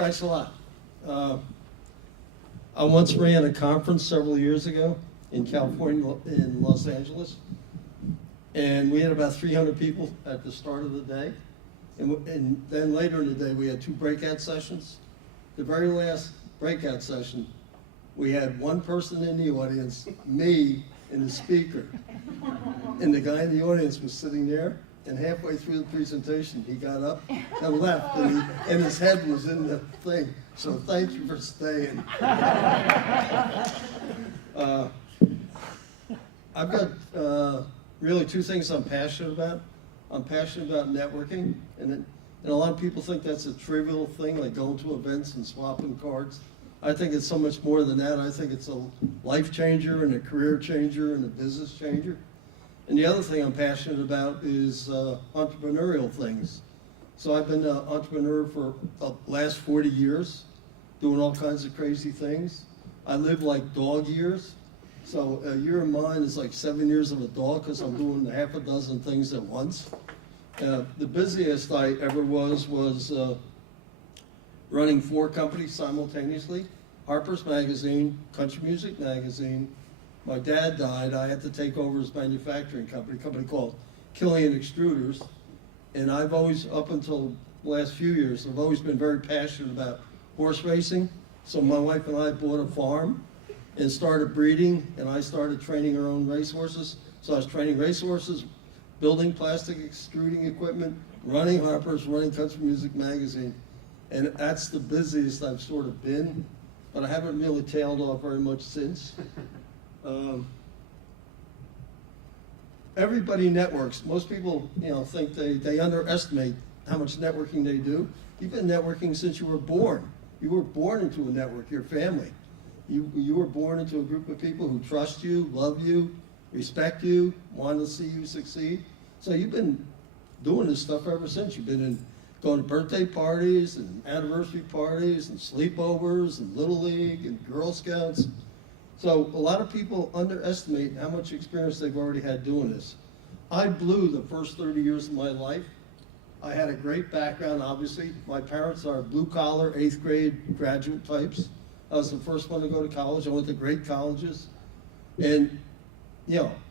Thanks a lot. I once ran a conference several years ago in California, in Los Angeles, and we had about 300 people at the start of the day. And then later in the day, we had 2 breakout sessions. The very last breakout session, we had one person in the audience, me, and the speaker. And the guy in the audience was sitting there, and halfway through the presentation, he got up and left, and his head was in the thing. So thank you for staying. I've got really 2 things I'm passionate about. I'm passionate about networking, and a lot of people think that's a trivial thing, like going to events and swapping cards. I think it's so much more than that. I think it's a life changer and a career changer and a business changer. And the other thing I'm passionate about is entrepreneurial things. So I've been an entrepreneur for the last 40 years, doing all kinds of crazy things. I live like dog years. So a year of mine is like 7 years of a dog, because I'm doing half a dozen things at once. The busiest I ever was running 4 companies simultaneously: Harper's Magazine, Country Music Magazine. My dad died. I had to take over his manufacturing company, a company called Killion Extruders. And I've always, up until the last few years, I've always been very passionate about horse racing. So my wife and I bought a farm and started breeding, and I started training our own racehorses. So I was training racehorses, building plastic extruding equipment, running Harper's, running Country Music Magazine. And that's the busiest I've sort of been, but I haven't really tailed off very much since. Everybody networks. Most people, think they underestimate how much networking they do. You've been networking since you were born. You were born into a network, your family. You were born into a group of people who trust you, love you, respect you, want to see you succeed. So you've been doing this stuff ever since. You've been going to birthday parties and anniversary parties and sleepovers and Little League and Girl Scouts. So a lot of people underestimate how much experience they've already had doing this. I blew the first 30 years of my life. I had a great background, obviously. My parents are blue-collar, 8th grade graduate types. I was the first one to go to college. I went to great colleges. And,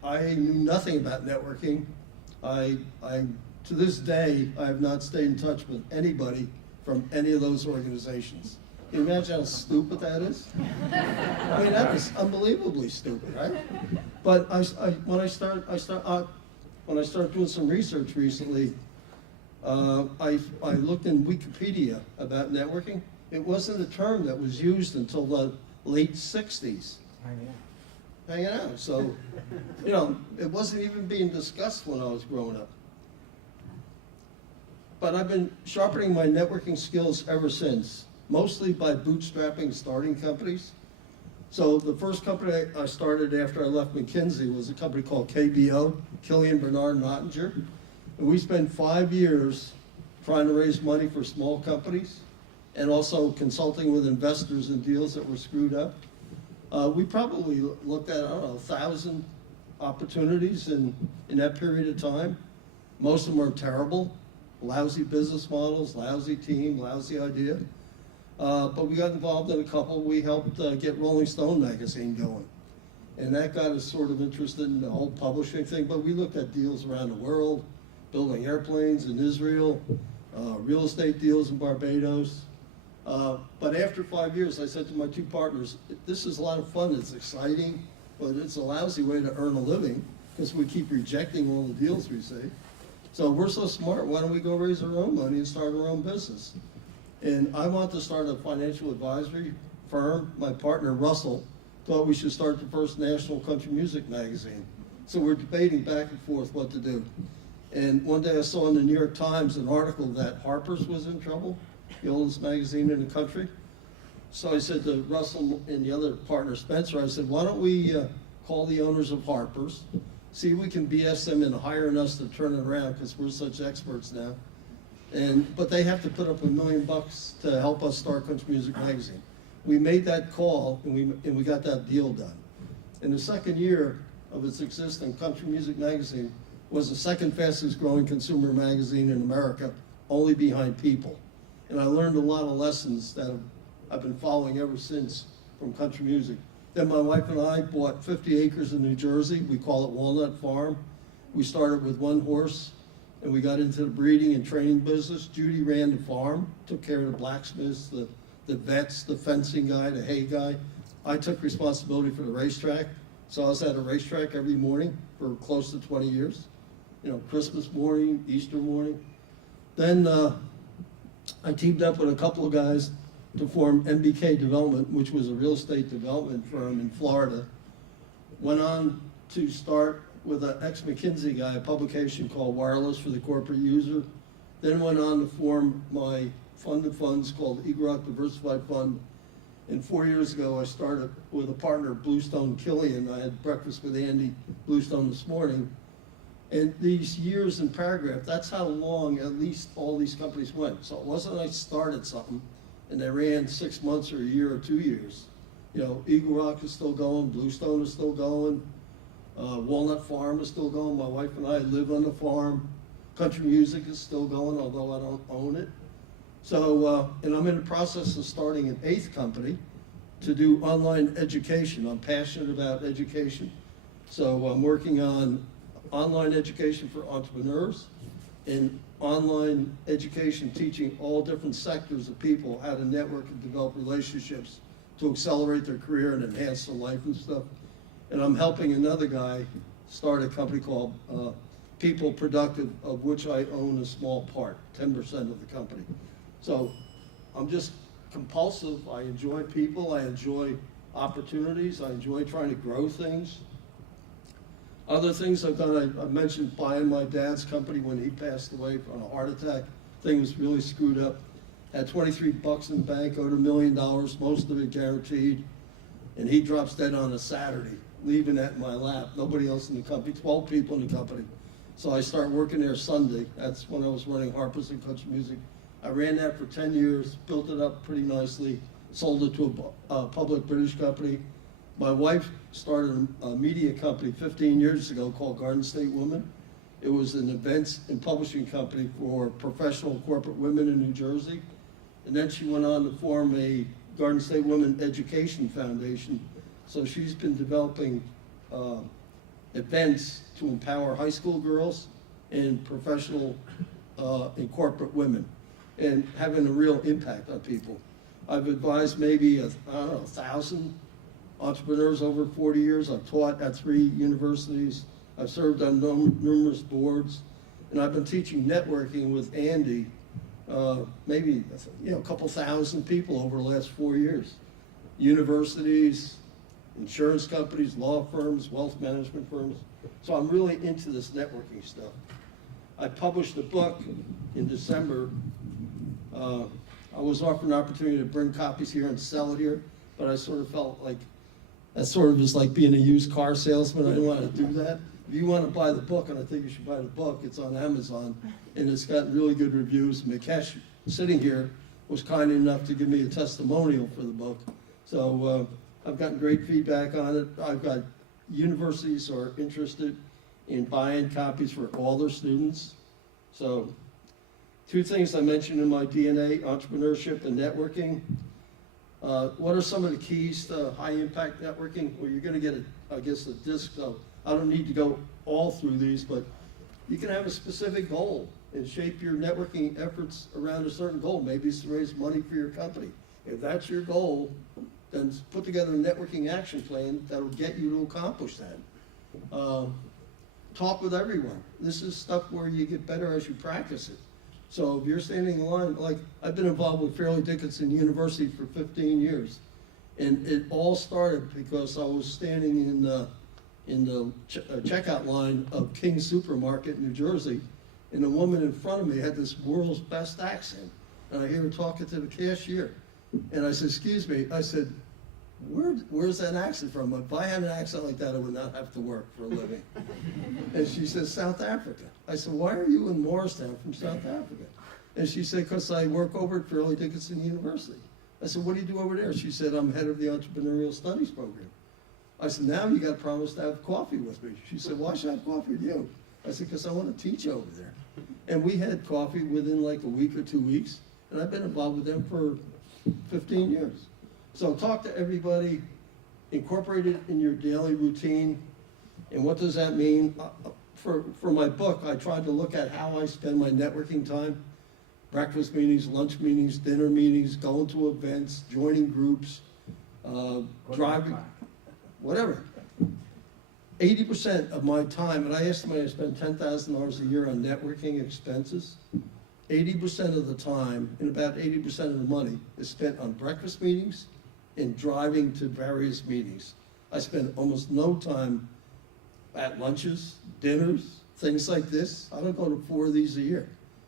I knew nothing about networking. To this day, I have not stayed in touch with anybody from any of those organizations. Can you imagine how stupid that is? I mean, that was unbelievably stupid, right? But when I started doing some research recently, I looked in Wikipedia about networking. It wasn't a term that was used until the late 60s. Hanging out. So, it wasn't even being discussed when I was growing up. But I've been sharpening my networking skills ever since, mostly by bootstrapping starting companies. So the first company I started after I left McKinsey was a company called KBO, Killion, Bernard, Nottinger. And we spent 5 years trying to raise money for small companies and also consulting with investors in deals that were screwed up. We probably looked at, 1,000 opportunities in that period of time. Most of them are terrible, lousy business models, lousy team, lousy idea. But we got involved in a couple. We helped get Rolling Stone magazine going. And that got us sort of interested in the whole publishing thing. But we looked at deals around the world, building airplanes in Israel, real estate deals in Barbados. But after 5 years, I said to my 2 partners, this is a lot of fun, it's exciting, but it's a lousy way to earn a living because we keep rejecting all the deals we see. So we're so smart, why don't we go raise our own money and start our own business? And I want to start a financial advisory firm. My partner, Russell, thought we should start the first national country music magazine. So we're debating back and forth what to do. And one day I saw in the New York Times an article that Harper's was in trouble, the oldest magazine in the country. So I said to Russell and the other partner, Spencer, I said, why don't we call the owners of Harper's, see if we can BS them into hiring us to turn it around because we're such experts now. But they have to put up $1 million to help us start Country Music Magazine. We made that call and we got that deal done. In the second year of its existence, Country Music Magazine was the second fastest growing consumer magazine in America, only behind People. And I learned a lot of lessons that I've been following ever since from country music. Then my wife and I bought 50 acres in New Jersey. We call it Walnut Farm. We started with one horse, and we got into the breeding and training business. Judy ran the farm, took care of the blacksmiths, the vets, the fencing guy, the hay guy. I took responsibility for the racetrack. So I was at a racetrack every morning for close to 20 years. You know, Christmas morning, Easter morning. Then I teamed up with a couple of guys to form MBK Development, which was a real estate development firm in Florida. Went on to start with an ex-McKinsey guy, a publication called Wireless for the Corporate User. Then went on to form my fund of funds called Eagle Diversified Fund. And 4 years ago, I started with a partner, Bluestone Killion. I had breakfast with Andy Bluestone this morning. And these years in paragraph, that's how long at least all these companies went. So it wasn't I started something and they ran 6 months or a year or 2 years. You know, Eagle Rock is still going, Bluestone is still going, Walnut Farm is still going. My wife and I live on the farm. Country music is still going, although I don't own it. So, and I'm in the process of starting an 8th company to do online education. I'm passionate about education. So I'm working on online education for entrepreneurs and online education teaching all different sectors of people how to network and develop relationships to accelerate their career and enhance their life and stuff. And I'm helping another guy start a company called People Productive, of which I own a small part, 10% of the company. So I'm just compulsive. I enjoy people. I enjoy opportunities. I enjoy trying to grow things. Other things I've done, I mentioned buying my dad's company when he passed away from a heart attack. Thing was really screwed up. Had 23 bucks in the bank, owed $1 million, most of it guaranteed. And he drops dead on a Saturday, leaving that in my lap. Nobody else in the company, 12 people in the company. So I start working there Sunday. That's when I was running Harper's and Country Music. I ran that for 10 years, built it up pretty nicely, sold it to a public British company. My wife started a media company 15 years ago called Garden State Women. It was an events and publishing company for professional corporate women in New Jersey. And then she went on to form a Garden State Women Education Foundation. So she's been developing events to empower high school girls and professional and corporate women, and having a real impact on people. I've advised maybe, 1,000 entrepreneurs over 40 years. I've taught at 3 universities. I've served on numerous boards. And I've been teaching networking with Andy, maybe a couple thousand people over the last 4 years. Universities, insurance companies, law firms, wealth management firms. So I'm really into this networking stuff. I published a book in December. I was offered an opportunity to bring copies here and sell it here, but I sort of felt like that sort of is like being a used car salesman. I didn't want to do that. If you want to buy the book, and I think you should buy the book, it's on Amazon, and it's got really good reviews. Mikesh, sitting here, was kind enough to give me a testimonial for the book. So I've gotten great feedback on it. I've got universities who are interested in buying copies for all their students. So 2 things I mentioned in my DNA, entrepreneurship and networking. What are some of the keys to high impact networking? Well, you're gonna get, a disc, so I don't need to go all through these, but you can have a specific goal and shape your networking efforts around a certain goal. Maybe it's to raise money for your company. If that's your goal, then put together a networking action plan that'll get you to accomplish that. Talk with everyone. This is stuff where you get better as you practice it. So if you're standing in line, like I've been involved with Fairleigh Dickinson University for 15 years. And it all started because I was standing in the checkout line of King Supermarket in New Jersey, and the woman in front of me had this world's best accent. And I hear her talking to the cashier. And I said, excuse me, I said, where's that accent from? If I had an accent like that, I would not have to work for a living. And she said, South Africa. I said, why are you in Morristown from South Africa? And she said, because I work over at Fairleigh Dickinson University. I said, what do you do over there? She said, I'm head of the Entrepreneurial Studies program. I said, now you got to promise to have coffee with me. She said, why should I have coffee with you? I said, because I want to teach over there. And we had coffee within like a week or 2 weeks. and I've been involved with them for 15 years. So talk to everybody, incorporate it in your daily routine. And what does that mean? For my book, I tried to look at how I spend my networking time. Breakfast meetings, lunch meetings, dinner meetings, going to events, joining groups, driving, whatever. 80% of my time, and I estimate I spend $10,000 a year on networking expenses. 80% of the time, and about 80% of the money, is spent on breakfast meetings and driving to various meetings. I spend almost no time at lunches, dinners, things like this. I don't go to 4 of these a year,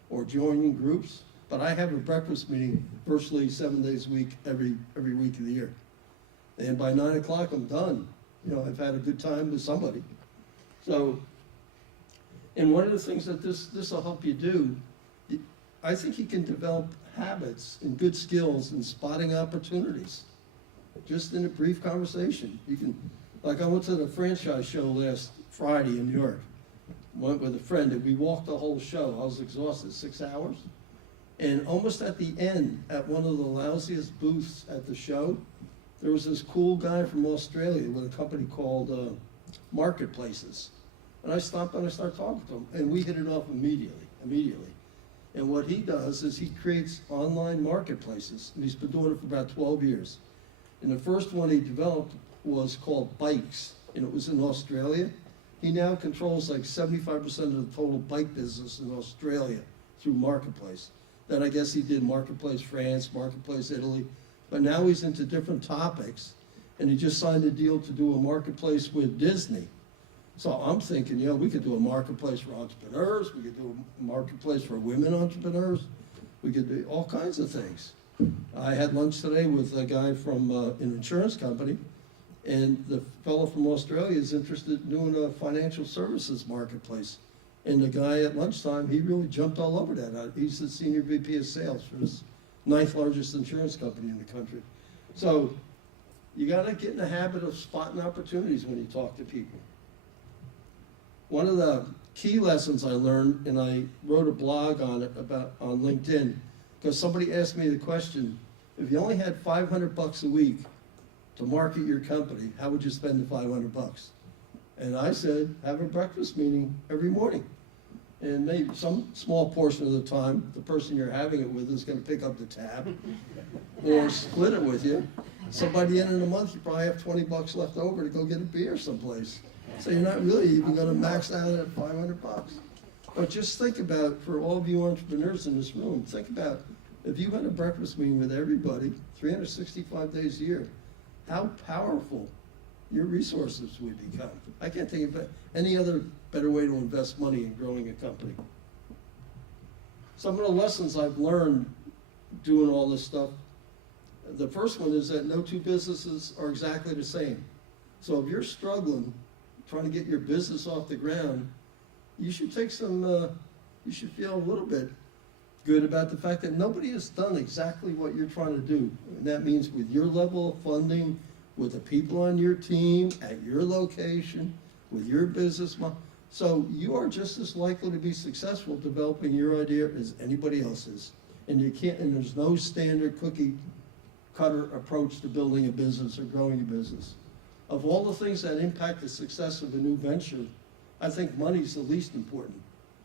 or joining groups, but I have a breakfast meeting virtually 7 days a week, every week of the year. And by 9 o'clock, I'm done. You know, I've had a good time with somebody. So, and one of the things that this will help you do, I think you can develop habits and good skills in spotting opportunities. Just in a brief conversation. You can, like I went to the franchise show last Friday in New York. Went with a friend and we walked the whole show. I was exhausted, 6 hours. And almost at the end, at one of the lousiest booths at the show, there was this cool guy from Australia with a company called Marketplaces. And I stopped and I started talking to him, and we hit it off immediately. And what he does is he creates online marketplaces, and he's been doing it for about 12 years. And the first one he developed was called Bikes, and it was in Australia. He now controls like 75% of the total bike business in Australia through Marketplace. Then I guess he did Marketplace France, Marketplace Italy, but now he's into different topics, and he just signed a deal to do a marketplace with Disney. So I'm thinking, you know, we could do a marketplace for entrepreneurs, we could do a marketplace for women entrepreneurs, we could do all kinds of things. I had lunch today with a guy from an insurance company, and the fellow from Australia is interested in doing a financial services marketplace. And the guy at lunchtime, he really jumped all over that. He's the senior VP of sales for this 9th largest insurance company in the country. So you gotta get in the habit of spotting opportunities when you talk to people. One of the key lessons I learned, and I wrote a blog on it on LinkedIn, because somebody asked me the question, if you only had 500 bucks a week to market your company, how would you spend the 500 bucks? And I said, have a breakfast meeting every morning. And maybe some small portion of the time, the person you're having it with is gonna pick up the tab or split it with you. So by the end of the month, you probably have 20 bucks left over to go get a beer someplace. So you're not really even gonna max out at 500 bucks. But just think about, for all of you entrepreneurs in this room, think about if you had a breakfast meeting with everybody 365 days a year, how powerful your resources would become. I can't think of any other better way to invest money in growing a company. Some of the lessons I've learned doing all this stuff, the first one is that no two businesses are exactly the same. So if you're struggling, trying to get your business off the ground, you should take some, you should feel a little bit good about the fact that nobody has done exactly what you're trying to do. And that means with your level of funding, with the people on your team, at your location, with your business model. So you are just as likely to be successful developing your idea as anybody else is. And you can't, and there's no standard cookie cutter approach to building a business or growing a business. Of all the things that impact the success of a new venture, I think money is the least important.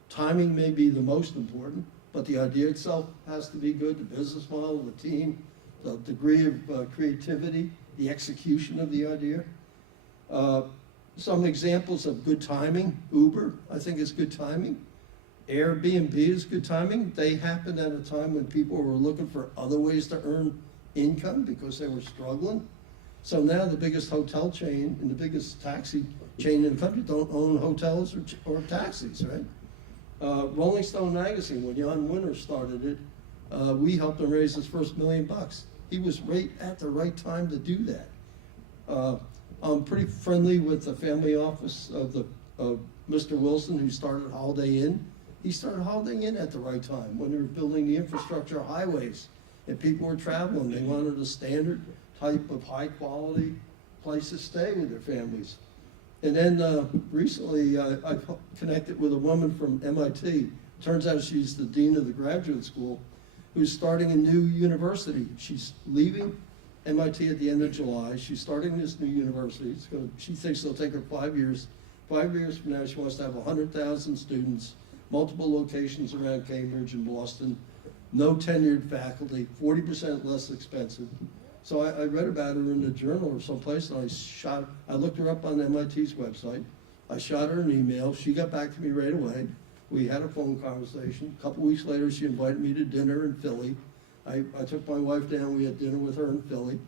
Timing may be the most important, but the idea itself has to be good, the business model, the team, the degree of creativity, the execution of the idea. Some examples of good timing: Uber, I think, is good timing. Airbnb is good timing. They happened at a time when people were looking for other ways to earn income because they were struggling. So now the biggest hotel chain and the biggest taxi chain in the country don't own hotels or taxis, right? Rolling Stone magazine, when Jan Winter started it, we helped him raise his first $1 million. He was right at the right time to do that. I'm pretty friendly with the family office of Mr. Wilson, who started Holiday Inn. He started Holiday Inn at the right time when they were building the infrastructure of highways and people were traveling. They wanted a standard type of high quality place to stay with their families. And then recently I connected with a woman from MIT. Turns out she's the dean of the graduate school. who's starting a new university. She's leaving MIT at the end of July. She's starting this new university. She thinks it'll take her 5 years. 5 years from now, she wants to have 100,000 students, multiple locations around Cambridge and Boston, no tenured faculty, 40% less expensive. So I read about her in the journal or someplace, and I looked her up on MIT's website. I shot her an email. She got back to me right away. We had a phone conversation. A couple weeks later, she invited me to dinner in Philly. I took my wife down. We had dinner with her in Philly.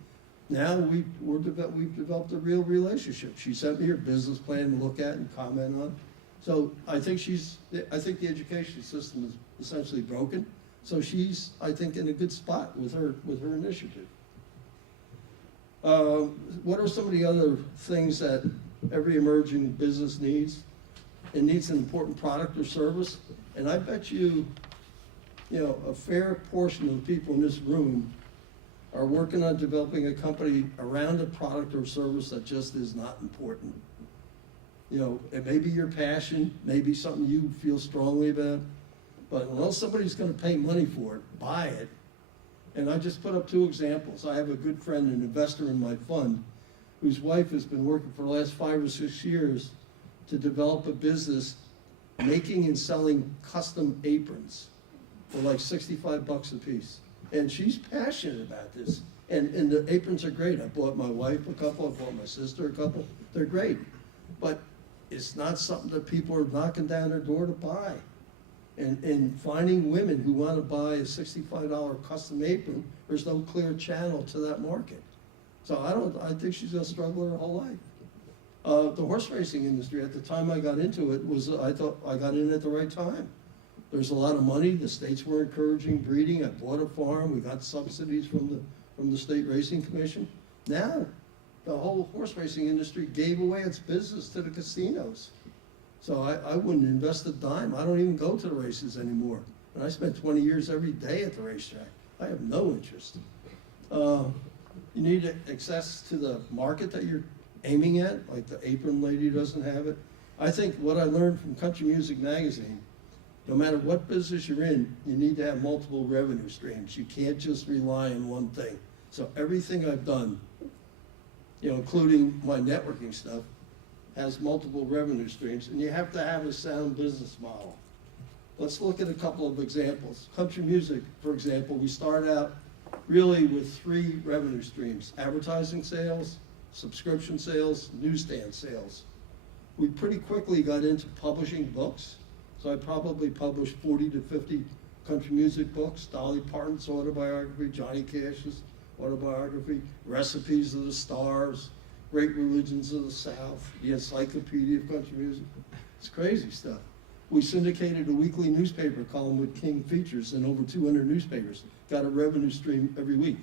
Now we've developed a real relationship. She sent me her business plan to look at and comment on. So I think the education system is essentially broken. So she's, I think, in a good spot with her initiative. What are some of the other things that every emerging business needs? It needs an important product or service. And I bet you, a fair portion of the people in this room are working on developing a company around a product or service that just is not important. It may be your passion, maybe something you feel strongly about, but unless somebody's going to pay money for it, buy it. And I just put up two examples. I have a good friend, an investor in my fund, whose wife has been working for the last 5 or 6 years to develop a business making and selling custom aprons for like $65 a piece. And she's passionate about this. And the aprons are great. I bought my wife a couple, I bought my sister a couple. They're great. But it's not something that people are knocking down their door to buy. And finding women who want to buy a $65 custom apron, there's no clear channel to that market. So I think she's going to struggle her whole life. The horse racing industry, at the time I got into it, I thought I got in at the right time. There's a lot of money. The states were encouraging breeding. I bought a farm. We got subsidies from the State Racing Commission. Now, the whole horse racing industry gave away its business to the casinos. So I wouldn't invest a dime. I don't even go to the races anymore. And I spent 20 years every day at the racetrack. I have no interest. You need access to the market that you're aiming at, like the apron lady doesn't have it. I think what I learned from Country Music Magazine, no matter what business you're in, you need to have multiple revenue streams. You can't just rely on one thing. So everything I've done, including my networking stuff, has multiple revenue streams, and you have to have a sound business model. Let's look at a couple of examples. Country music, for example, we start out really with 3 revenue streams: advertising sales, subscription sales, newsstand sales. We pretty quickly got into publishing books. So I probably published 40 to 50 country music books: Dolly Parton's autobiography, Johnny Cash's autobiography, Recipes of the Stars, Great Religions of the South, the Encyclopedia of Country Music. It's crazy stuff. We syndicated a weekly newspaper column with King Features in over 200 newspapers. Got a revenue stream every week.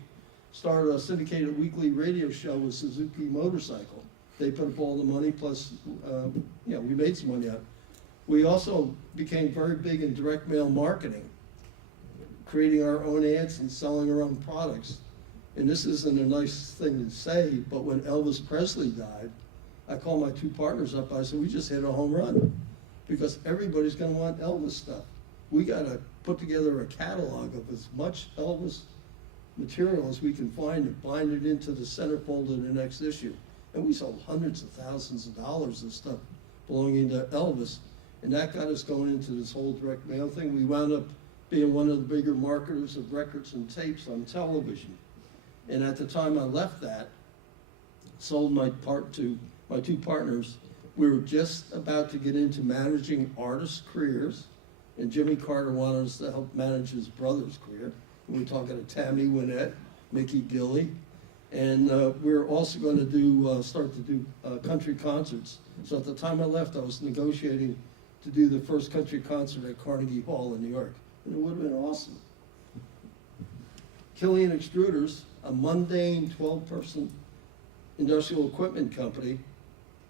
Started a syndicated weekly radio show with Suzuki Motorcycle. They put up all the money, plus, we made some money out. We also became very big in direct mail marketing, creating our own ads and selling our own products. And this isn't a nice thing to say, but when Elvis Presley died, I called my 2 partners up. I said, we just hit a home run, because everybody's going to want Elvis stuff. We got to put together a catalog of as much Elvis material as we can find and bind it into the centerfold of the next issue. And we sold hundreds of thousands of dollars of stuff belonging to Elvis. And that got us going into this whole direct mail thing. We wound up being one of the bigger marketers of records and tapes on television. And at the time I left that, sold my part to my 2 partners, we were just about to get into managing artists' careers, and Jimmy Carter wanted us to help manage his brother's career. We were talking to Tammy Wynette, Mickey Gilley, and we were also going to start to do country concerts. So at the time I left, I was negotiating to do the first country concert at Carnegie Hall in New York, and it would have been awesome. Killion Extruders, a mundane 12-person industrial equipment company.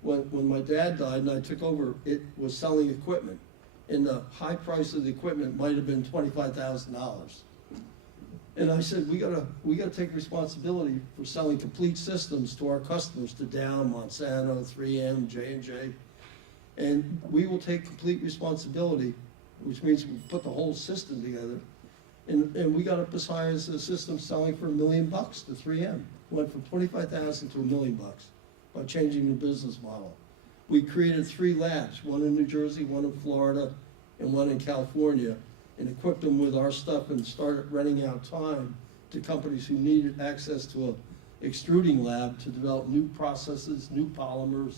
When my dad died and I took over, it was selling equipment. And the high price of the equipment might have been $25,000. And I said, we gotta take responsibility for selling complete systems to our customers, to Dow, Monsanto, 3M, J&J. And we will take complete responsibility, which means we put the whole system together. And we got up as high as the system selling for $1 million to 3M. Went from 25,000 to $1 million by changing the business model. We created 3 labs, one in New Jersey, one in Florida, and one in California, and equipped them with our stuff and started renting out time to companies who needed access to a extruding lab to develop new processes, new polymers,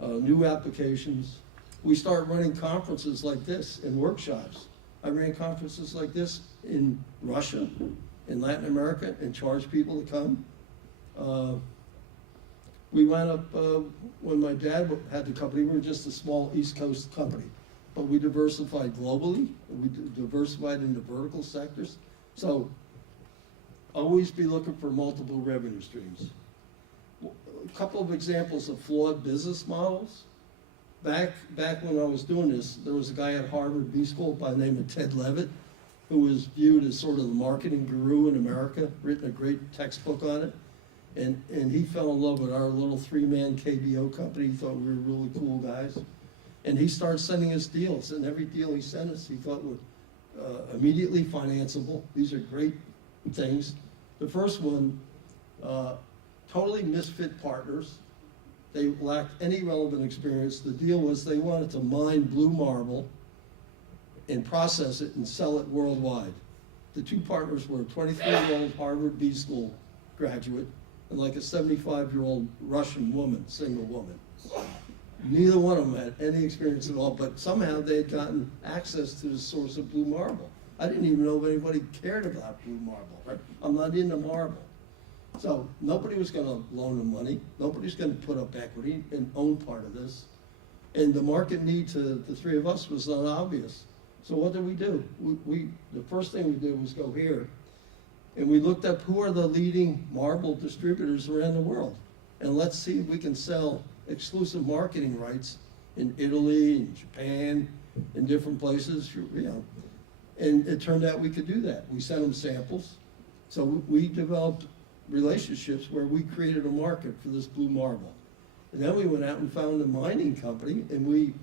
new applications. We started running conferences like this and workshops. I ran conferences like this in Russia, in Latin America, and charged people to come. We wound up, when my dad had the company, we were just a small East Coast company, but we diversified globally, we diversified into vertical sectors. So always be looking for multiple revenue streams. A couple of examples of flawed business models. Back when I was doing this, there was a guy at Harvard B School by the name of Ted Levitt, who was viewed as sort of the marketing guru in America, written a great textbook on it. And he fell in love with our little 3-man KBO company. He thought we were really cool guys. And he started sending us deals, and every deal he sent us, he thought was immediately financeable. These are great things. The first one, totally misfit partners. They lacked any relevant experience. The deal was they wanted to mine blue marble and process it and sell it worldwide. The 2 partners were a 23-year-old Harvard B School graduate and like a 75-year-old Russian woman, single woman. Neither one of them had any experience at all, but somehow they had gotten access to the source of blue marble. I didn't even know if anybody cared about blue marble. Right? I'm not into marble. So nobody was going to loan them money. Nobody's going to put up equity and own part of this. And the market need to the 3 of us was not obvious. So what did we do? The first thing we did was go here, and we looked up who are the leading marble distributors around the world. And let's see if we can sell exclusive marketing rights in Italy and Japan, in different places, you know. And it turned out we could do that. We sent them samples. So we developed relationships where we created a market for this blue marble. And then we went out and found a mining company, and we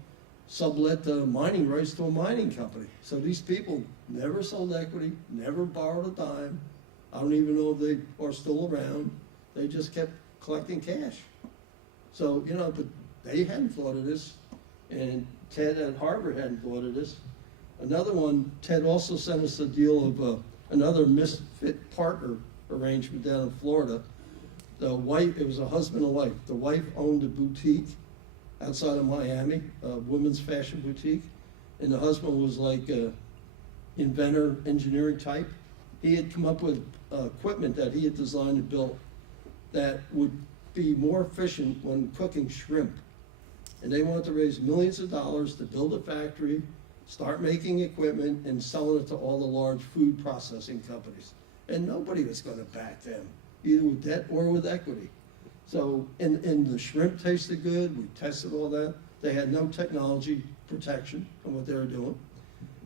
sublet the mining rights to a mining company. So these people never sold equity, never borrowed a dime. I don't even know if they are still around. They just kept collecting cash. So, you know, but they hadn't thought of this, and Ted at Harvard hadn't thought of this. Another one, Ted also sent us a deal of another misfit partner arrangement down in Florida. The wife, it was a husband and wife. The wife owned a boutique outside of Miami, a women's fashion boutique, and the husband was like a inventor, engineering type. He had come up with equipment that he had designed and built that would be more efficient when cooking shrimp. And they wanted to raise millions of dollars to build a factory, start making equipment, and selling it to all the large food processing companies. And nobody was going to back them, either with debt or with equity. So, and the shrimp tasted good. We tested all that. They had no technology protection on what they were doing.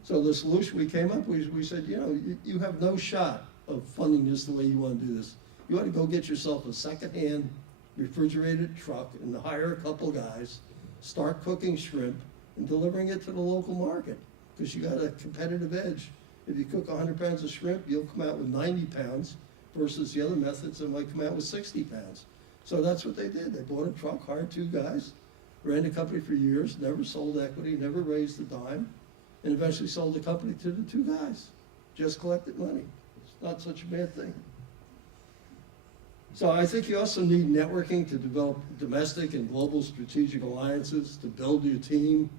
So the solution we came up with, we said, you know, you have no shot of funding this the way you want to do this. You ought to go get yourself a second-hand refrigerated truck and hire a couple guys, start cooking shrimp and delivering it to the local market, because you got a competitive edge. If you cook 100 pounds of shrimp, you'll come out with 90 pounds versus the other methods that might come out with 60 pounds. So that's what they did. They bought a truck, hired 2 guys, ran the company for years, never sold equity, never raised a dime, and eventually sold the company to the 2 guys. Just collected money. It's not such a bad thing. So I think you also need networking to develop domestic and global strategic alliances, to build your team,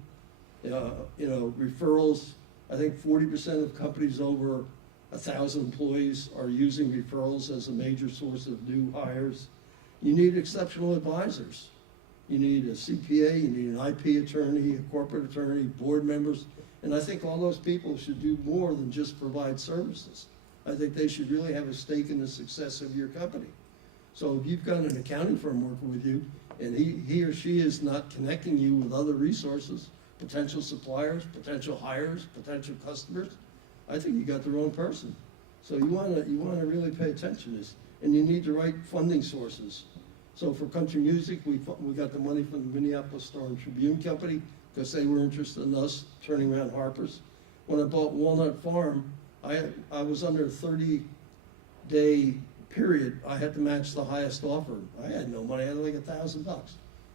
you know, referrals. I think 40% of companies over 1,000 employees are using referrals as a major source of new hires. You need exceptional advisors. You need a CPA, you need an IP attorney, a corporate attorney, board members. And I think all those people should do more than just provide services. I think they should really have a stake in the success of your company. So if you've got an accounting firm working with you, and he or she is not connecting you with other resources, potential suppliers, potential hires, potential customers, I think you got the wrong person. So you want to really pay attention to this, and you need the right funding sources. So for country music, we got the money from the Minneapolis Star and Tribune Company because they were interested in us turning around Harper's. When I bought Walnut Farm, I was under a 30-day period. I had to match the highest offer. I had no money. I had like $1,000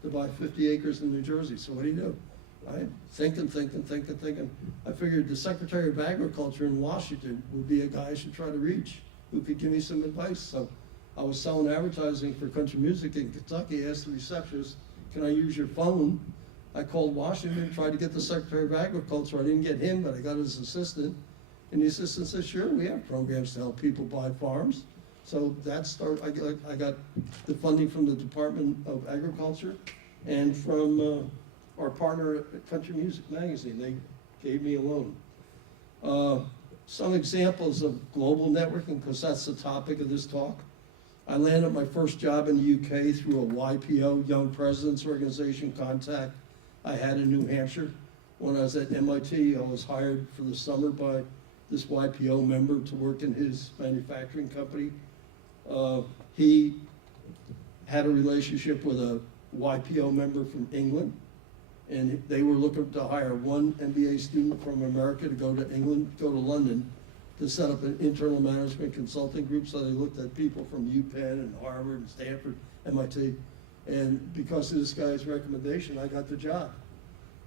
to buy 50 acres in New Jersey. So what do? I thinking. I figured the Secretary of Agriculture in Washington would be a guy I should try to reach who could give me some advice. So I was selling advertising for country music in Kentucky. I asked the receptionist, can I use your phone? I called Washington, tried to get the Secretary of Agriculture. I didn't get him, but I got his assistant. And the assistant said, sure, we have programs to help people buy farms. So that started, I got the funding from the Department of Agriculture and from our partner at Country Music Magazine. They gave me a loan. Some examples of global networking, because that's the topic of this talk. I landed my first job in the UK through a YPO, Young Presidents Organization contact I had in New Hampshire. When I was at MIT, I was hired for the summer by this YPO member to work in his manufacturing company. He had a relationship with a YPO member from England, and they were looking to hire one MBA student from America to go to England, go to London, to set up an internal management consulting group. So they looked at people from UPenn and Harvard and Stanford, MIT. And because of this guy's recommendation, I got the job.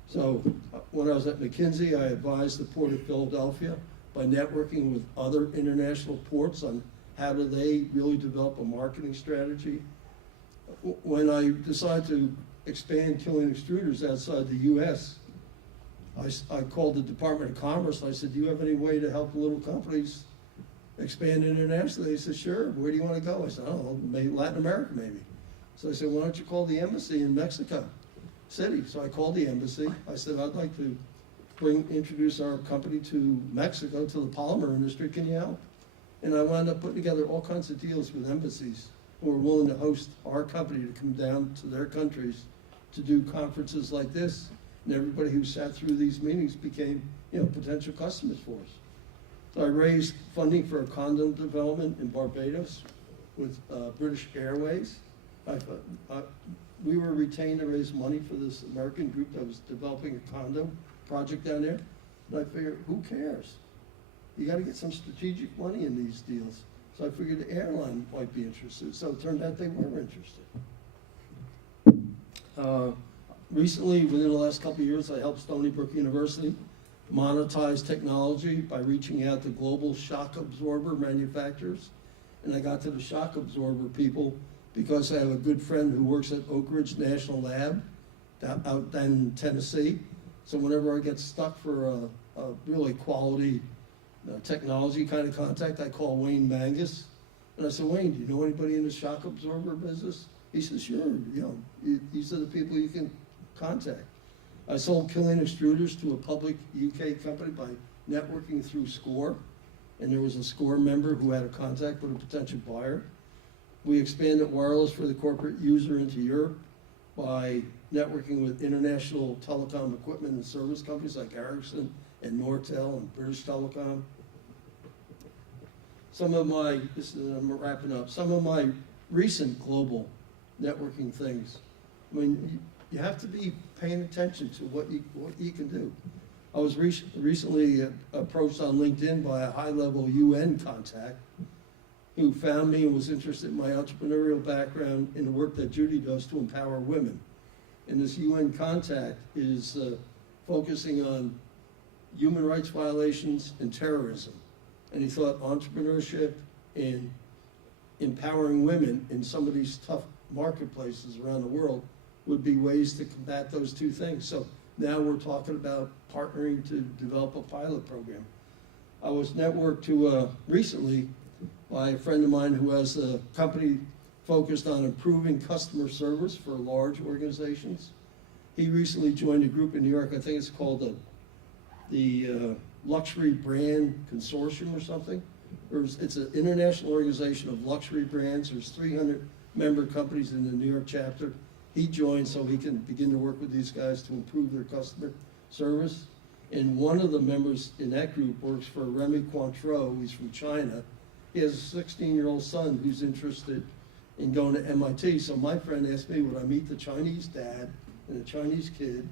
So when I was at McKinsey, I advised the Port of Philadelphia by networking with other international ports on how do they really develop a marketing strategy. When I decided to expand Killion Extruders outside the US, I called the Department of Commerce and I said, do you have any way to help little companies expand internationally? They said, sure, where do you want to go? I said, oh, maybe Latin America maybe. So I said, why don't you call the embassy in Mexico City? So I called the embassy. I said, I'd like to introduce our company to Mexico, to the polymer industry, can you help? And I wound up putting together all kinds of deals with embassies who were willing to host our company to come down to their countries to do conferences like this. And everybody who sat through these meetings became, potential customers for us. So I raised funding for a condom development in Barbados with British Airways. We were retained to raise money for this American group that was developing a condom project down there. And I figured, who cares? You got to get some strategic money in these deals. So I figured the airline might be interested. So it turned out they were interested. Recently, within the last couple of years, I helped Stony Brook University monetize technology by reaching out to global shock absorber manufacturers. And I got to the shock absorber people because I have a good friend who works at Oak Ridge National Lab out in Tennessee. So whenever I get stuck for a really quality technology kind of contact, I call Wayne Mangus. And I said, Wayne, do you know anybody in the shock absorber business? He says, sure, these are the people you can contact. I sold Killion Extruders to a public UK company by networking through SCORE, and there was a SCORE member who had a contact with a potential buyer. We expanded wireless for the corporate user into Europe by networking with international telecom equipment and service companies like Ericsson and Nortel and British Telecom. I'm wrapping up, some of my recent global networking things. I mean, you have to be paying attention to what you can do. I was recently approached on LinkedIn by a high-level UN contact who found me and was interested in my entrepreneurial background in the work that Judy does to empower women. And this UN contact is focusing on human rights violations and terrorism. And he thought entrepreneurship and empowering women in some of these tough marketplaces around the world would be ways to combat those two things. So now we're talking about partnering to develop a pilot program. I was networked to recently by a friend of mine who has a company focused on improving customer service for large organizations. He recently joined a group in New York, I think it's called the Luxury Brand Consortium or something. It's an international organization of luxury brands. There's 300 member companies in the New York chapter. He joined so he can begin to work with these guys to improve their customer service. And one of the members in that group works for Remy Cointreau, who's from China. He has a 16-year-old son who's interested in going to MIT. So my friend asked me, would I meet the Chinese dad and the Chinese kid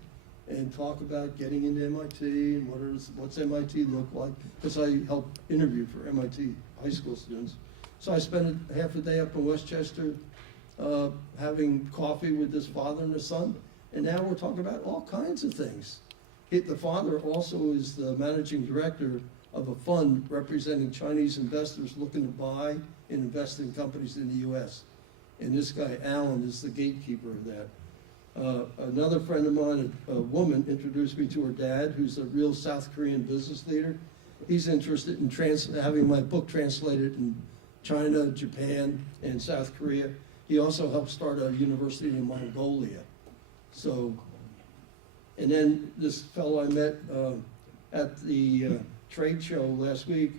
and talk about getting into MIT and what's MIT look like, because I help interview for MIT high school students. So I spent half a day up in Westchester having coffee with this father and his son, and now we're talking about all kinds of things. The father also is the managing director of a fund representing Chinese investors looking to buy and invest in companies in the U.S. And this guy, Alan, is the gatekeeper of that. Another friend of mine, a woman, introduced me to her dad, who's a real South Korean business leader. He's interested in having my book translated in China, Japan, and South Korea. He also helped start a university in Mongolia. So, and then this fellow I met at the trade show last week,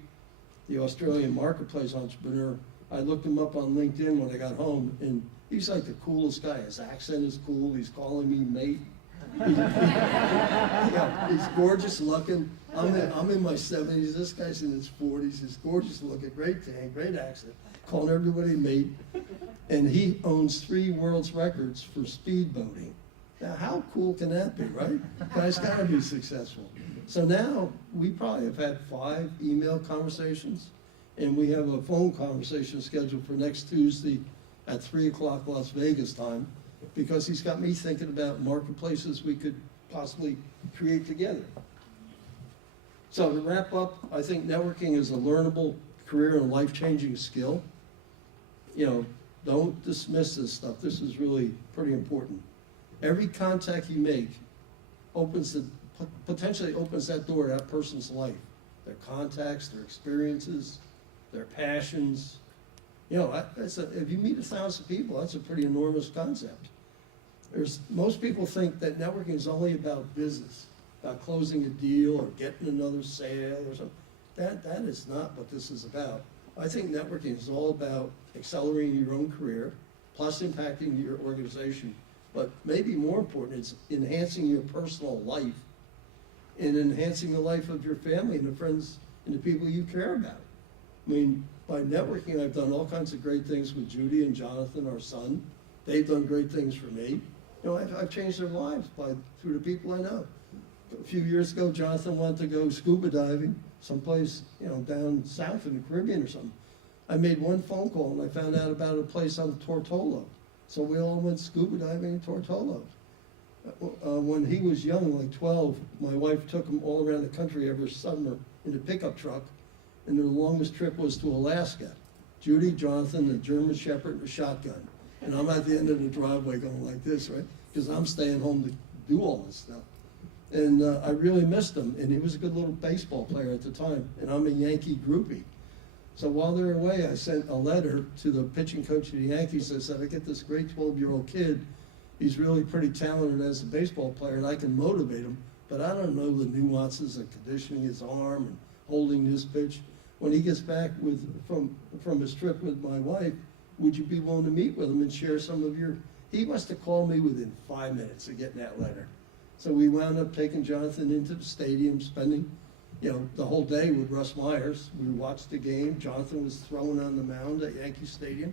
the Australian marketplace entrepreneur. I looked him up on LinkedIn when I got home, and he's like the coolest guy. His accent is cool. He's calling me mate. Yeah, he's gorgeous looking. I'm in my 70s. This guy's in his 40s. He's gorgeous looking, great tan, great accent, calling everybody mate. And he owns 3 world's records for speedboating. Now, how cool can that be, right? Guy's got to be successful. So now we probably have had 5 email conversations, and we have a phone conversation scheduled for next Tuesday at 3 o'clock Las Vegas time, because he's got me thinking about marketplaces we could possibly create together. So to wrap up, I think networking is a learnable career and a life-changing skill. You know, don't dismiss this stuff. This is really pretty important. Every contact you make potentially opens that door to that person's life, their contacts, their experiences, their passions. You know, if you meet 1,000 people, that's a pretty enormous concept. Most people think that networking is only about business, about closing a deal or getting another sale or something. That is not what this is about. I think networking is all about accelerating your own career, plus impacting your organization. But maybe more important, it's enhancing your personal life and enhancing the life of your family and the friends and the people you care about. I mean, by networking, I've done all kinds of great things with Judy and Jonathan, our son. They've done great things for me. You know, I've changed their lives through the people I know. A few years ago, Jonathan wanted to go scuba diving someplace, you know, down south in the Caribbean or something. I made one phone call and I found out about a place on Tortolo. So we all went scuba diving in Tortolo. When he was young, like 12, my wife took him all around the country every summer in a pickup truck, and the longest trip was to Alaska. Judy, Jonathan, the German Shepherd, and a shotgun. And I'm at the end of the driveway going like this, right? Because I'm staying home to do all this stuff. And I really missed him, and he was a good little baseball player at the time, and I'm a Yankee groupie. So while they're away, I sent a letter to the pitching coach of the Yankees. I said, I get this great 12-year-old kid. He's really pretty talented as a baseball player, and I can motivate him, but I don't know the nuances of conditioning his arm and holding his pitch. When he gets back from his trip with my wife, would you be willing to meet with him and share some of your... He must have called me within 5 minutes of getting that letter. So we wound up taking Jonathan into the stadium, spending, you know, the whole day with Russ Myers. We watched the game. Jonathan was thrown on the mound at Yankee Stadium.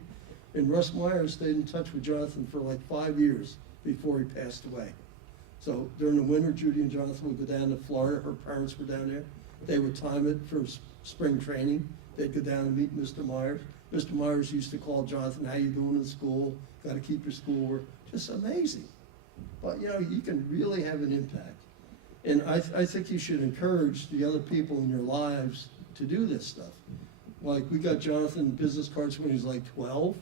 And Russ Myers stayed in touch with Jonathan for like 5 years before he passed away. So during the winter, Judy and Jonathan would go down to Florida. Her parents were down there. They would time it for spring training. They'd go down and meet Mr. Myers. Mr. Myers used to call Jonathan, how you doing in school? Got to keep your schoolwork. Just amazing. But, you know, you can really have an impact. And I think you should encourage the other people in your lives to do this stuff. Like, we got Jonathan business cards when he was like 12,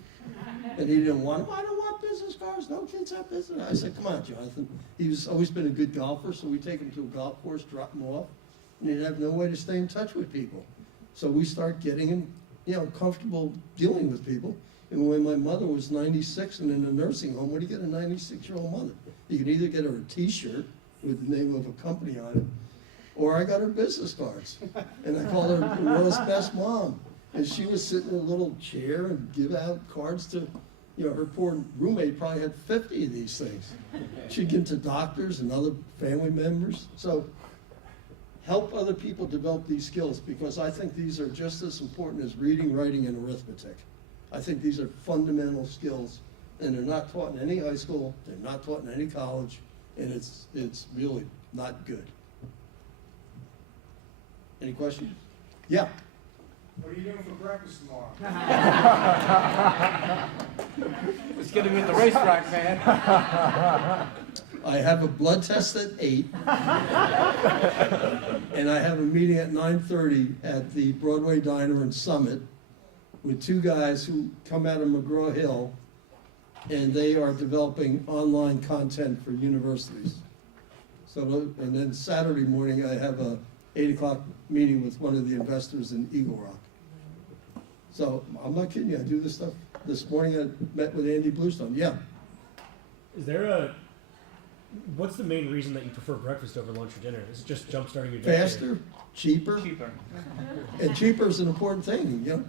and he didn't want them. I don't want business cards. No kids have business. I said, come on, Jonathan. He's always been a good golfer, so we take him to a golf course, drop him off, and he'd have no way to stay in touch with people. So we start getting him, you know, comfortable dealing with people. And when my mother was 96 and in a nursing home, what do you get a 96-year-old mother? You can either get her a T-shirt with the name of a company on it, or I got her business cards. And I called her the world's best mom. And she would sit in a little chair and give out cards to, you know, her poor roommate probably had 50 of these things. She'd give to doctors and other family members. So help other people develop these skills, because I think these are just as important as reading, writing, and arithmetic. I think these are fundamental skills, and they're not taught in any high school, they're not taught in any college, and it's really not good. Any questions? Yeah. What are you doing for breakfast tomorrow? It's gonna be at the racetrack, man. I have a blood test at 8, and I have a meeting at 9:30 at the Broadway Diner in Summit with two guys who come out of McGraw-Hill, and they are developing online content for universities. So, and then Saturday morning, I have a 8 o'clock meeting with one of the investors in Eagle Rock. So, I'm not kidding you, I do this stuff. This morning I met with Andy Bluestone, yeah. Is there what's the main reason that you prefer breakfast over lunch or dinner? Is it just jump starting your day? Faster, cheaper, Cheaper. and cheaper is an important thing, you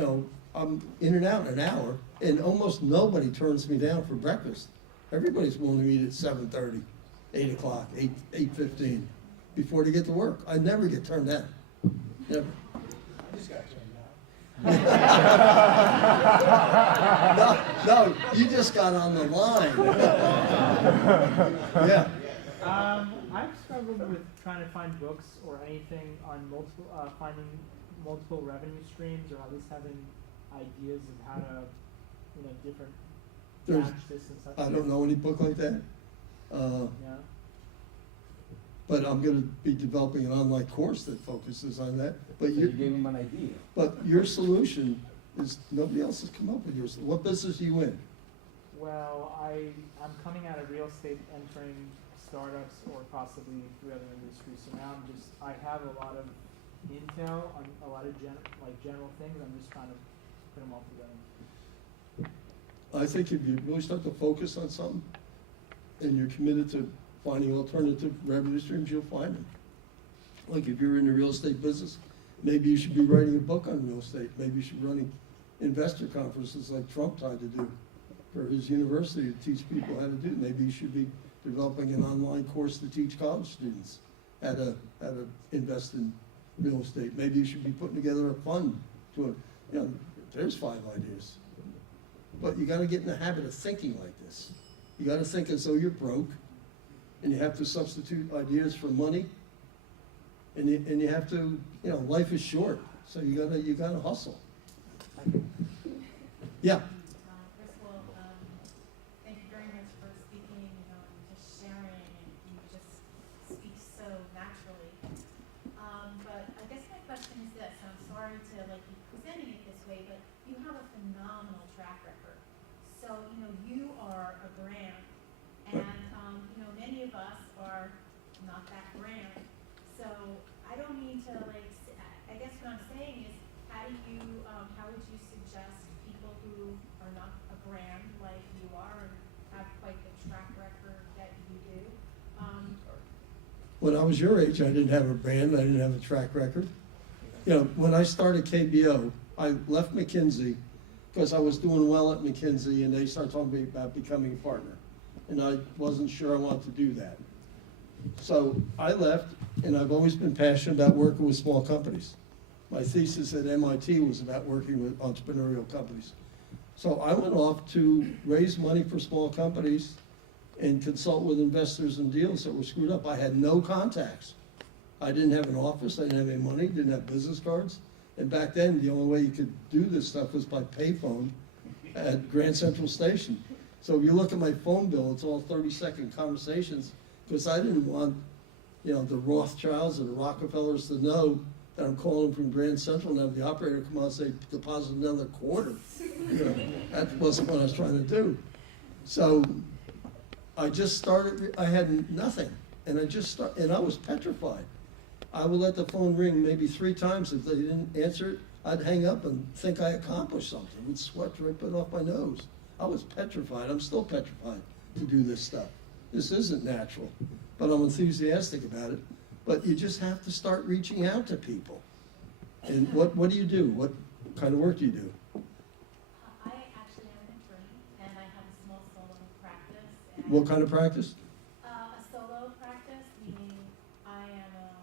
know, I'm in and out in an hour, and almost nobody turns me down for breakfast. Everybody's willing to eat at 7:30, 8 o'clock, 8:15, before they get to work. I never get turned down, never. This guy's right No, you just got on the line. Yeah. I've struggled with trying to find books or anything on finding multiple revenue streams, or at least having ideas of how to, different There's, batch this and such. I don't know any book like that. Yeah. But I'm gonna be developing an online course that focuses on that. But So you gave him an idea. But your solution is, nobody else has come up with yours. What business are you in? Well, I'm coming out of real estate, entering startups or possibly through other industries. So now I have a lot of intel on a lot of general things. I'm just trying to put them all together. I think if you really start to focus on something and you're committed to finding alternative revenue streams, you'll find them. Like if you're in the real estate business, maybe you should be writing a book on real estate. Maybe you should be running investor conferences like Trump tried to do for his university to teach people how to do. Maybe you should be developing an online course to teach college students how to invest in real estate. Maybe you should be putting together a fund to, there's 5 ideas. But you gotta get in the habit of thinking like this. You gotta think as though you're broke, and you have to substitute ideas for money, and you have to, life is short, so you gotta hustle. Yeah. First of all, thank you very much for speaking, and just sharing, and you just speak so naturally. But I guess my question is this, I'm sorry to be presenting it this way, but you have a phenomenal track record. So, you are a brand, and, many of us are not that brand. So I don't mean to I guess what I'm saying is, how would you suggest people who are not a brand like you are and have quite the track record that you do? When I was your age, I didn't have a brand, I didn't have a track record. When I started KBO, I left McKinsey because I was doing well at McKinsey, and they started talking to me about becoming a partner. And I wasn't sure I wanted to do that. So I left, and I've always been passionate about working with small companies. My thesis at MIT was about working with entrepreneurial companies. So I went off to raise money for small companies and consult with investors and deals that were screwed up. I had no contacts. I didn't have an office, I didn't have any money, didn't have business cards. And back then, the only way you could do this stuff was by payphone at Grand Central Station. So if you look at my phone bill, it's all 30-second conversations, because I didn't want, the Rothschilds and the Rockefellers to know that I'm calling from Grand Central and have the operator come out and say, deposit another quarter. That wasn't what I was trying to do. So I just started, I had nothing, and I was petrified. I would let the phone ring maybe 3 times. If they didn't answer it, I'd hang up and think I accomplished something. It would sweat right off my nose. I was petrified. I'm still petrified to do this stuff. This isn't natural, but I'm enthusiastic about it. But you just have to start reaching out to people. And what do you do? What kind of work do you do? I actually am an attorney, and I have a small solo practice. And What kind of practice? A solo practice, meaning I am a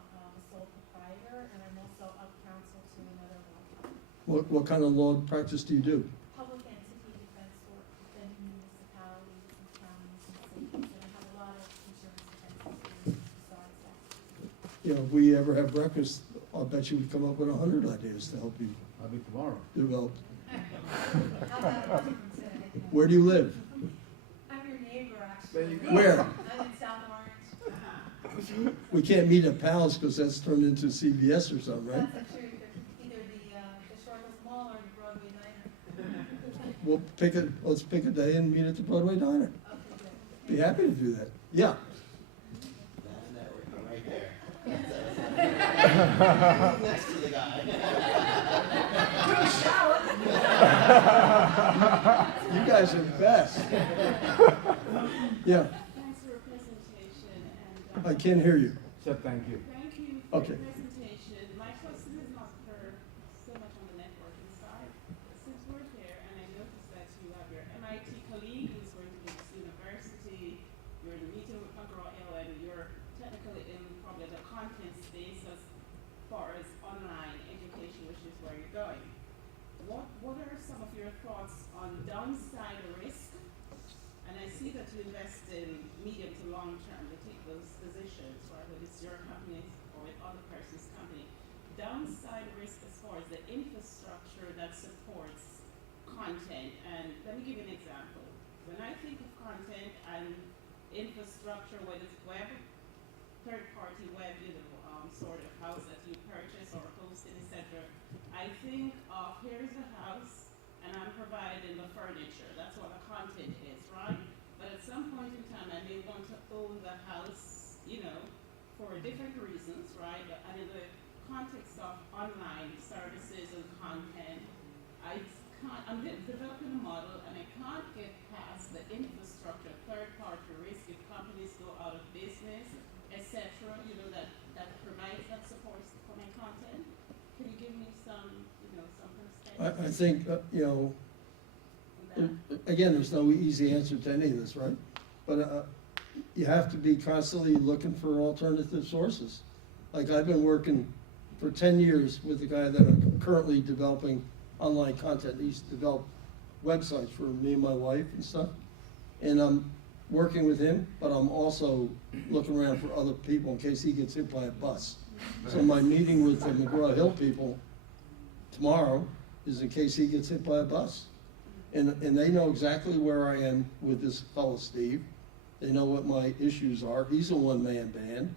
sole proprietor, and I'm also up counsel to another law firm. What kind of law practice do you do? Public entity defense work, defending municipalities and counties and cities, and I have a lot of we ever have breakfast, I'll bet you would come up with 100 ideas to help you I'll be tomorrow. develop. How about a question from today? Where do you live? I'm your neighbor, There actually. you go. Where? I'm in South Orange. We can't meet at Pal's because that's turned into CVS or something, right? That's actually either the Shortwell Mall or the Broadway Diner. We'll let's pick a day and meet at the Broadway Diner. Okay, good. Be happy to do that. Yeah. Right there. Next to the guy. You guys are the best. Yeah, Thanks for your presentation and I can't hear you. So thank you. thank you for Okay. your presentation. My question is not for so much on the networking side. Since we're here and I noticed that you have your MIT colleague who's going to this university, you're in the meeting with McGraw-Hill and you're technically in probably the content space as far as online education, which is where you're going. What are some of your thoughts on downside risk? And I see that you invest in medium to long term to take those positions, right, whether it's your company or with other person's company. Downside risk as far as the infrastructure that supports content. And let me give you an example. When I think of content and infrastructure, whether it's web, third-party web, sort of house that you purchase or hosting, etc., I think of here's a house and I'm providing the furniture. That's what the content is, right? But at some point in time, I may want to own the house, for different reasons, right? And in the context of online services and content, I'm developing a model and I can't get past the infrastructure, third-party risk if companies go out of business, etc., that provides that support for my content. Can you give me some perspective I think, on that? again, there's no easy answer to any of this, right? But you have to be constantly looking for alternative sources. Like I've been working for 10 years with the guy that I'm currently developing online content. He's developed websites for me and my wife and stuff. And I'm working with him, but I'm also looking around for other people in case he gets hit by a bus. So my meeting with the McGraw-Hill people tomorrow is in case he gets hit by a bus. And they know exactly where I am with this fellow Steve. They know what my issues are. He's a one-man band.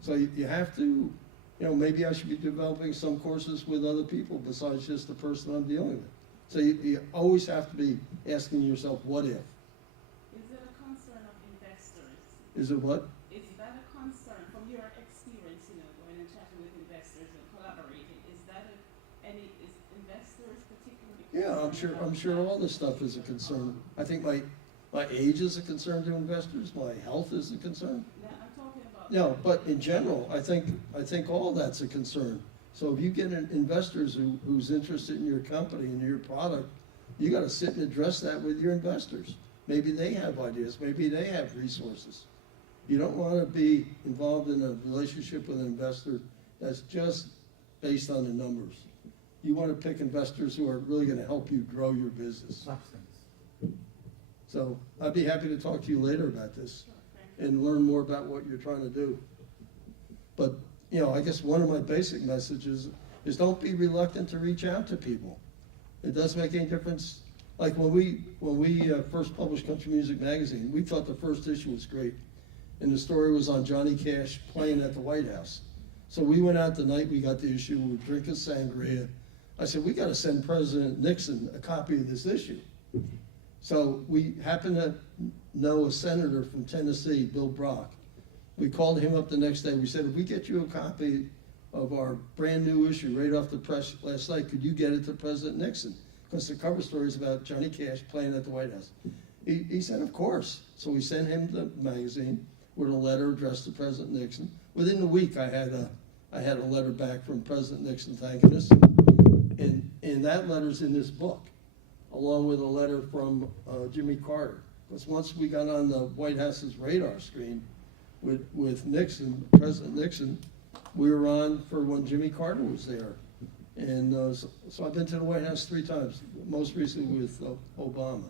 So you have to, maybe I should be developing some courses with other people besides just the person I'm dealing with. So you always have to be asking yourself, what if? Is it a concern of investors? Is it what? Is that a concern from your experience, going and chatting with investors and collaborating? Is investors particularly? Yeah, I'm sure all this stuff is a concern. I think my age is a concern to investors. My health is a concern. Now, I'm talking about. No, but in general, I think all that's a concern. So if you get investors who's interested in your company and your product, you got to sit and address that with your investors. Maybe they have ideas. Maybe they have resources. You don't want to be involved in a relationship with an investor that's just based on the numbers. You want to pick investors who are really going to help you grow your business. Substance. So I'd be happy to talk to you later about this Sure, thank and learn more about what you're trying to do. But, I guess one of my basic messages is don't be reluctant to reach out to people. It doesn't make any difference. Like when we first published Country Music Magazine, we thought the first issue was great. And the story was on Johnny Cash playing at the White House. So we went out the night we got the issue, we were drinking sangria. I said, we got to send President Nixon a copy of this issue. So we happened to know a senator from Tennessee, Bill Brock. We called him up the next day. We said, if we get you a copy of our brand new issue right off the press last night, could you get it to President Nixon? Because the cover story is about Johnny Cash playing at the White House. He said, of course. So we sent him the magazine with a letter addressed to President Nixon. Within a week, I had a letter back from President Nixon thanking us. And that letter's in this book, along with a letter from Jimmy Carter. Because once we got on the White House's radar screen with Nixon, President Nixon, we were on for when Jimmy Carter was there. And so I've been to the White House 3 times, most recently with Obama.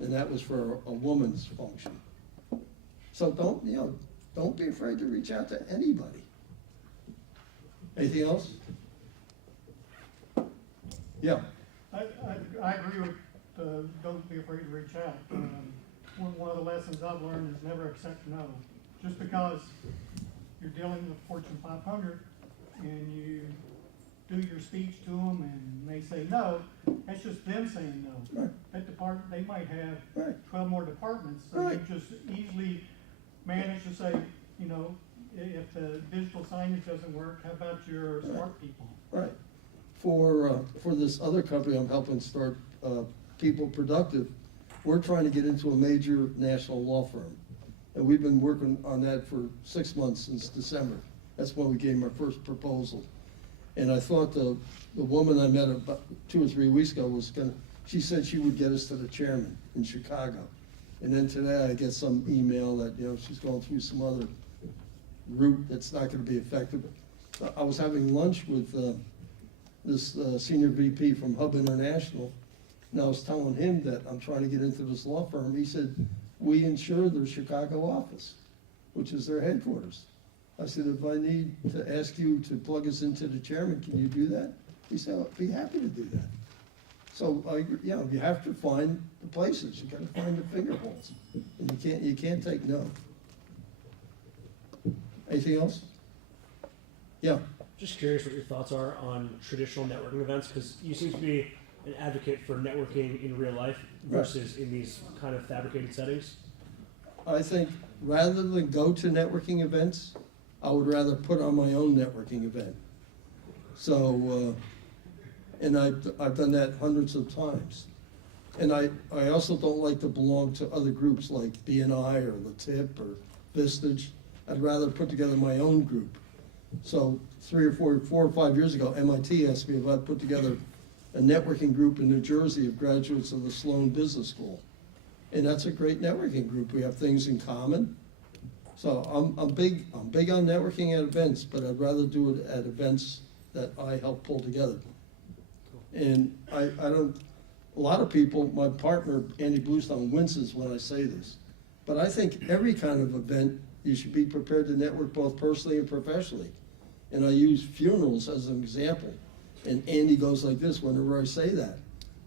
And that was for a woman's function. So don't be afraid to reach out to anybody. Anything else? Yeah, I agree with, don't be afraid to reach out. One of the lessons I've learned is never accept no. Just because you're dealing with Fortune 500 and you do your speech to them and they say no, that's just them saying no. Right. That department, they might have right, 12 more departments, so Right. you just easily manage to say, you know, if the digital signage doesn't work, how about your smart people? right. For this other company I'm helping start, People Productive, we're trying to get into a major national law firm. And we've been working on that for 6 months, since December. That's when we gave them our first proposal. And I thought the woman I met about 2 or 3 weeks ago she said she would get us to the chairman in Chicago. And then today I get some email that, she's going through some other route that's not gonna be effective. I was having lunch with, this senior VP from Hub International, and I was telling him that I'm trying to get into this law firm. He said, we insure their Chicago office, which is their headquarters. I said, if I need to ask you to plug us into the chairman, can you do that? He said, I'd be happy to do that. So, you have to find the places. You gotta find the finger holes. And you can't take no. Anything else? Yeah. Just curious what your thoughts are on traditional networking events, because you seem to be an advocate for networking in real life versus in these kind of fabricated settings. I think rather than go to networking events, I would rather put on my own networking event. So, and I've done that hundreds of times. And I also don't like to belong to other groups like BNI or the TIP or Vistage. I'd rather put together my own group. So 4 or 5 years ago, MIT asked me if I'd put together a networking group in New Jersey of graduates of the Sloan Business School. And that's a great networking group. We have things in common. So I'm big on networking at events, but I'd rather do it at events that I help pull together. And I don't, a lot of people, my partner, Andy Bluestone, winces when I say this, but I think every kind of event, you should be prepared to network both personally and professionally. And I use funerals as an example. And Andy goes like this whenever I say that.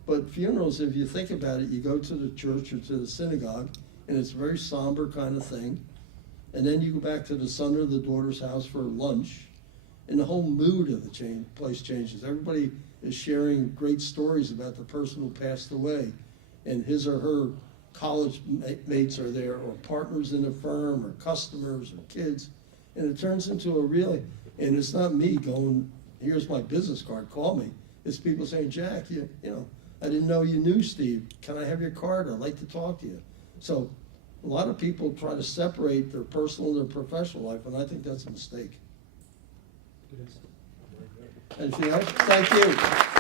But funerals, if you think about it, you go to the church or to the synagogue, and it's a very somber kind of thing. And then you go back to the son or the daughter's house for lunch, and the whole mood of the place changes. Everybody is sharing great stories about the person who passed away, and his or her college mates are there, or partners in a firm, or customers, or kids. And it turns into a really, and it's not me going, here's my business card, call me. It's people saying, Jack, I didn't know you knew Steve. Can I have your card? I'd like to talk to you. So a lot of people try to separate their personal and their professional life, and I think that's a mistake. Anything else? Thank you.